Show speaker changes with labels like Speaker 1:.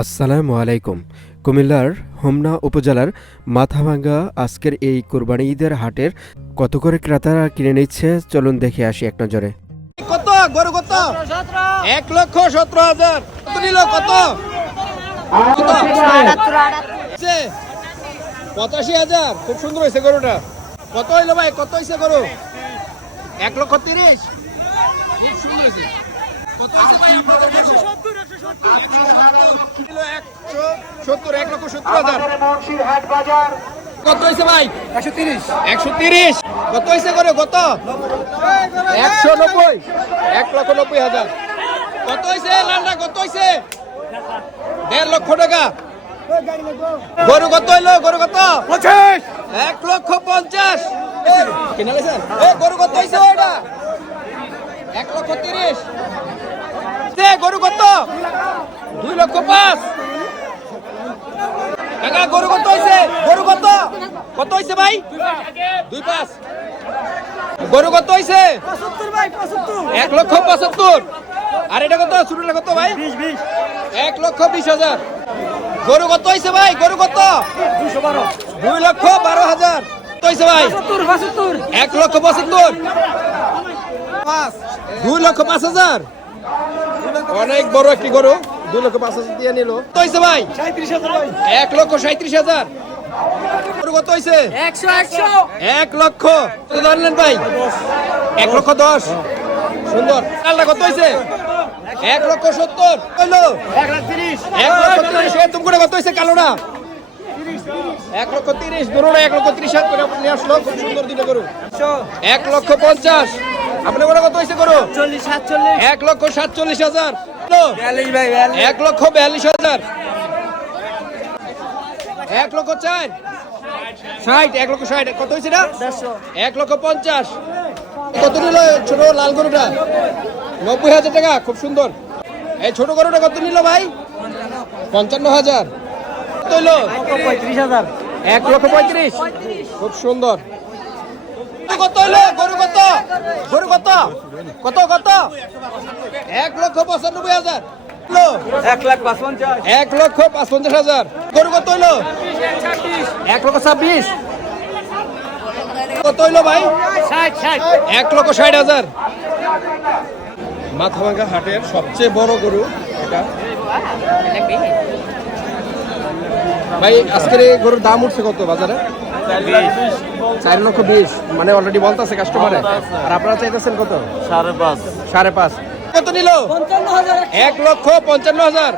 Speaker 1: আসসালামু আলাইকুম। কুমিল্লার হোমনা উপজেলার মাথাভাঙ্গা আজকের এই কোরবানি ঈদের হাটের কত করে ক্রেতারা কিনে নিচ্ছে, চলুন দেখে আসি এক নজরে।
Speaker 2: কত? গরু কত? এক লক্ষ সতেরো হাজার। নিল? কত? পঁচাশি হাজার। খুব সুন্দর হয়েছে গরুটা। কত হইল ভাই? কত হয়েছে গরু? এক লক্ষ তিরিশ? খুব সুন্দর হয়েছে। কত হয়েছে ভাই একশো সত্তর এক লক্ষ সত্তর হাজার। কত হয়েছে ভাই? একশো তিরিশ। একশো তিরিশ। কত হয়েছে গরু কত? একশো নব্বই। এক লক্ষ নব্বই হাজার। কত হয়েছে? লালটা কত হয়েছে? দেড় লক্ষ টাকা। গরু কত হইল? গরু কত? পঁচিশ। এক লক্ষ পঞ্চাশ। কিনে গেছেন এ গরু কত হয়েছে এক লক্ষ তিরিশ। দে গরু কত? দুই লক্ষ পাঁচ। কাকা গরু কত হয়েছে গরু কত? কত হয়েছে ভাই? দুই পাঁচ। গরু কত হয়েছে এক লক্ষ পঁচাত্তর। আর এটা কত? শুরুটা কত ভাই? এক লক্ষ বিশ হাজার। গরু কত হয়েছে ভাই? গরু কত? দুই লক্ষ বারো হাজার। কত হয়েছে ভাই? এক লক্ষ পঁচাত্তর। পাঁচ। দুই লক্ষ পাঁচ হাজার। অনেক বড় একটি গরু। দুই লক্ষ পাঁচ হাজার দিয়ে নিল। হয়েছে ভাই? এক লক্ষ সাঁত্রিশ হাজার। কত হয়েছে
Speaker 3: একশো একশো।
Speaker 2: এক লক্ষ। ধরলেন ভাই? এক লক্ষ দশ। সুন্দর। কালটা কত হয়েছে এক লক্ষ সত্তর। হইল? এক লক্ষ তিরিশ। তুমি করে কত হয়েছে কালোটা? এক লক্ষ তিরিশ। ধরুন এক লক্ষ তিরিশ হাজার করে নিয়ে আসলো। খুব সুন্দর দিনে এক লক্ষ পঞ্চাশ। আপনি বলে কত হয়েছে করু
Speaker 3: চল্লিশ সাতচল্লিশ।
Speaker 2: এক লক্ষ সাতচল্লিশ হাজার। এক লক্ষ বিয়াল্লিশ হাজার। এক লক্ষ চার। ষাট এক লক্ষ ষাট। কত হয়েছে না এক লক্ষ পঞ্চাশ। কত নিল ছোট লাল গরুটা? নব্বই হাজার টাকা খুব সুন্দর। এই ছোট গরুটা কত নিল ভাই? পঞ্চান্ন হাজার। কত হইল?
Speaker 3: পঁয়ত্রিশ হাজার।
Speaker 2: এক লক্ষ পঁয়ত্রিশ। খুব সুন্দর। কত হইল? গরু কত? গরু কত? কত কত? এক লক্ষ পঁচানব্বই হাজার?
Speaker 3: এক লাখ
Speaker 2: এক লক্ষ পঞ্চাশ হাজার। গরু কত হইল? এক লক্ষ ছাব্বিশ। কত হইল ভাই? এক লক্ষ ষাট হাজার। মাথাভাঙ্গা হাটের সবচেয়ে বড় গরু এটা। ভাই আজকের এই গরুর দাম উঠছে কত বাজারে? চার লক্ষ বিশ মানে অলরেডি বলতেছে কাস্টমারে আর আপনারা চাইতেছেন কত?
Speaker 3: সাড়ে পাঁচ।
Speaker 2: সাড়ে পাঁচ। কত নিল? এক লক্ষ পঞ্চান্ন হাজার।